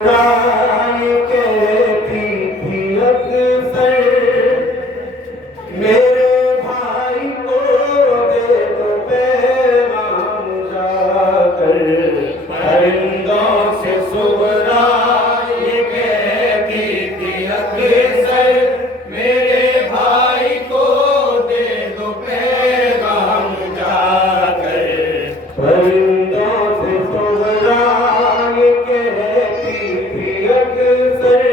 राय कहती थी अक्सर मेरे भाई को दे दो पैगाम जाकर परिंदों से सुगरा ये कहती थी अक्सर मेरे भाई को दे दो पैगाम जाकर परिंदों से सुगरा ये कहती थी अक्सर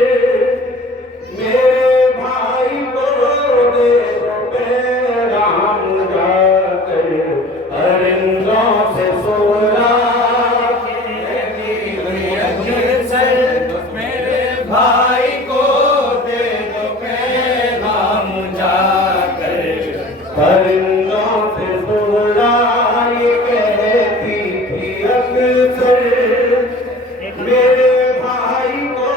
मेरे भाई को दे दो पैगाम जाकर परिंदों से सुगरा कहती थी अक्सर मेरे भाई को दे दो पैगाम जाकर परिंदों से सुगरा ये कहती थी अक्सर मेरे भाई को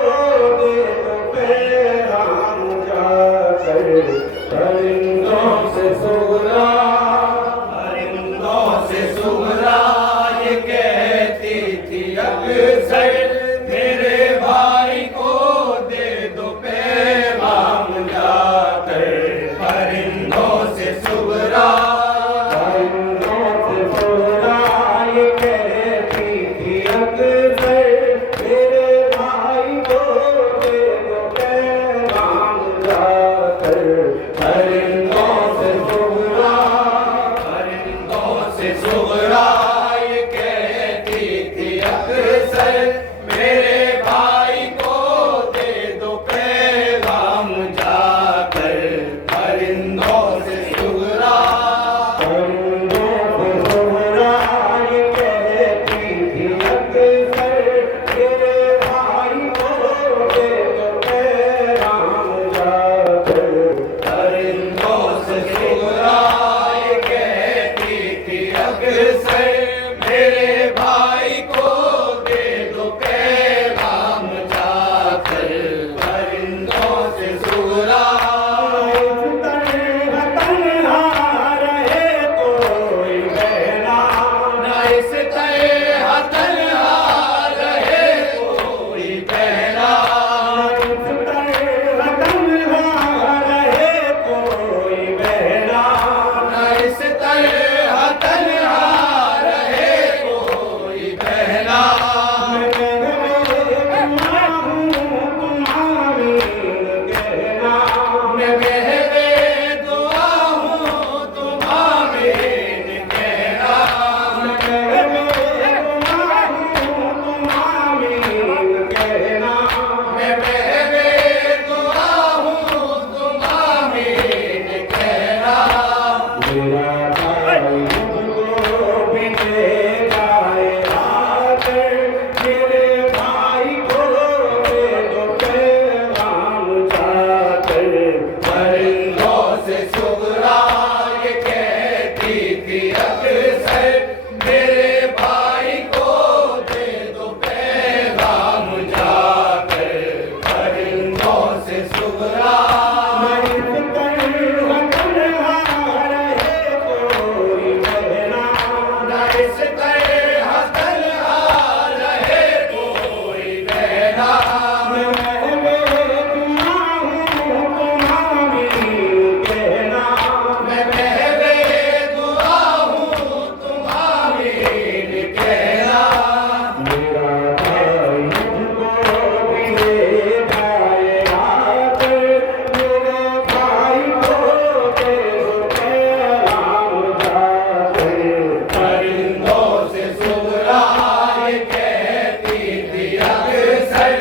दे दो पैगाम जाकर परिंदों से सुगरा ये कहती थी अक्सर मेरे भाई को दे दो पैगाम जाकर परिंदों से सुगरा ये कहती थी अक्सर मेरे भाई को दे दो पैगाम जाकर परिंदों से सुगरा ये कहती थी अक्सर मेरे भाई को दे दो पैगाम जाकर परिंदों से सुगरा ये कहती थी अक्सर मेरे भाई को दे दो पैगाम जाकर परिंदों से सुगरा ये कहती थी अक्सर मेरे भाई को दे दो पैगाम जाकर परिंदों से सुगरा इस तरह तन्हा रहे कोई बहना इस तरह तन्हा रहे कोई बहना मैं बहरे दुआ हूँ तुम्हारे कहना मैं बहरे दुआ हूँ तुम्हारे कहना मेरा भाई मुझको भी ले जाए आकर मेरे भाई को दे दो पैगाम जाकर परिंदों से सुगरा ये कहती थी अक्सर मेरे भाई को दे दो पैगाम जाकर परिंदों से सुगरा इस तरह तन्हा रहे कोई बहना मैं बहरे दुआ हूँ तुम्हारे कहना मेरा भाई मुझको भी ले जाए आकर मेरे भाई को दे दो पैगाम जाकर परिंदों से सुगरा ये कहती थी अक्सर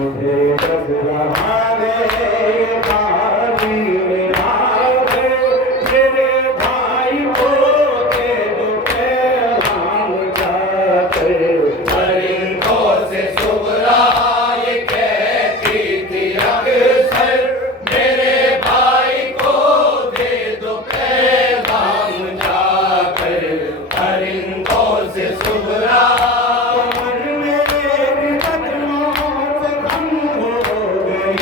मुझे बस बहाने बारी में आ गए, मेरे भाई को दे दो पैगाम जाकर। परिंदों से सुगरा ये कहती थी अक्सर, मेरे भाई को दे दो पैगाम जाकर। परिंदों से सुगरा कमर मेरे कदमों से कम हो गई,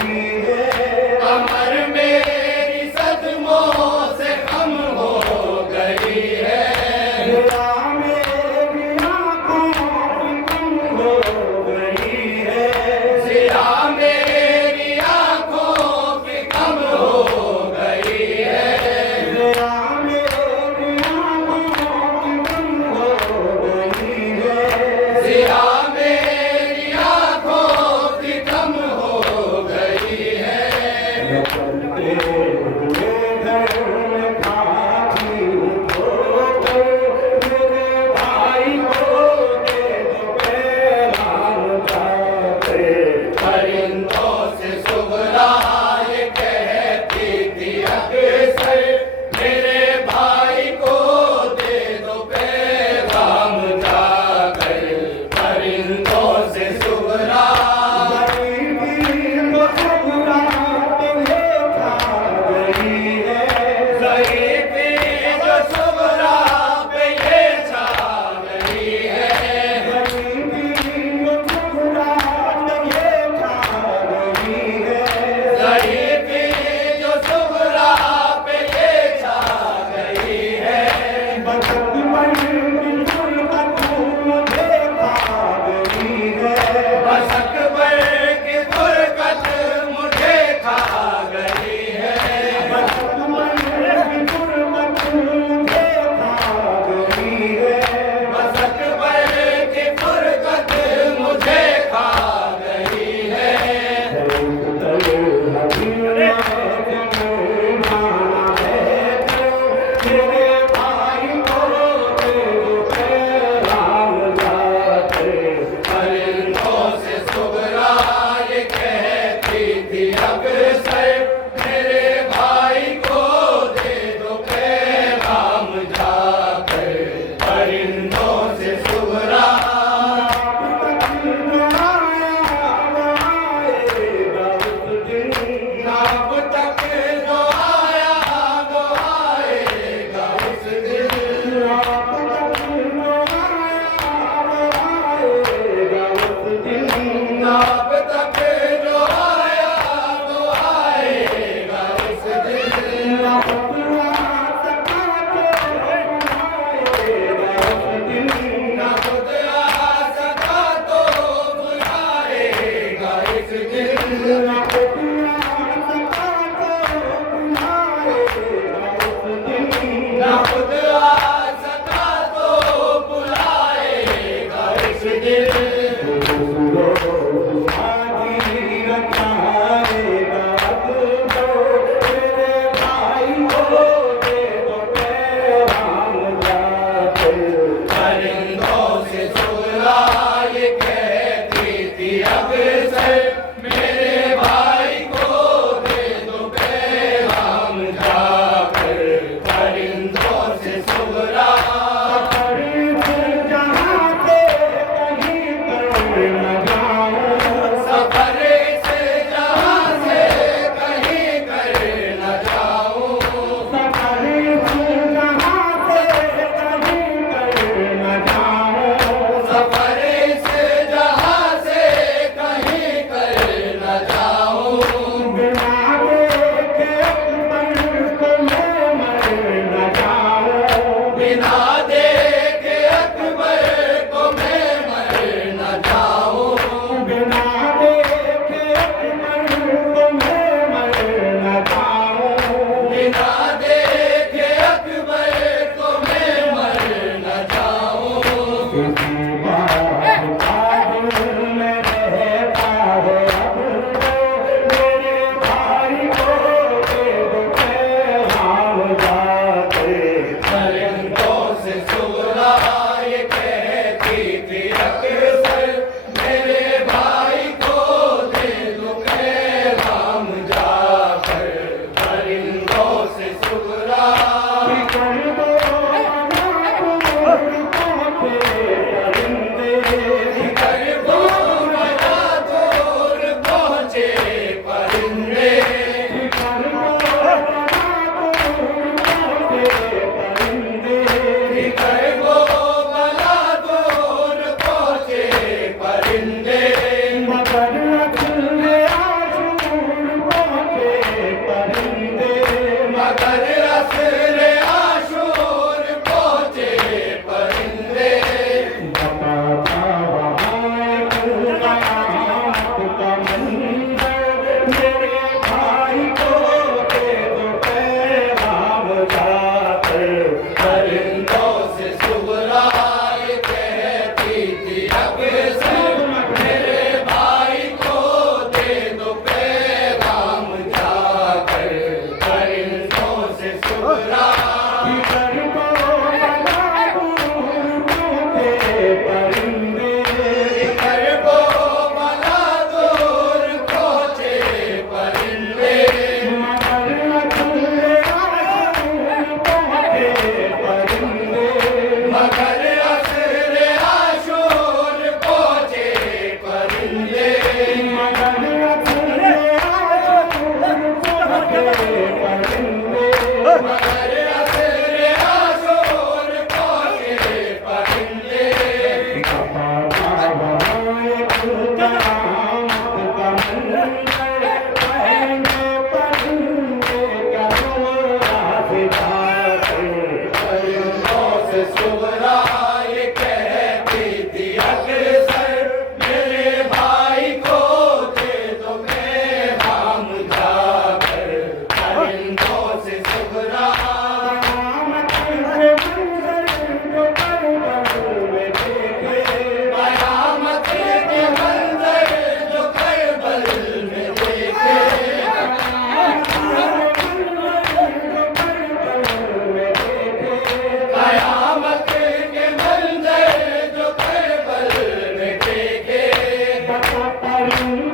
करूं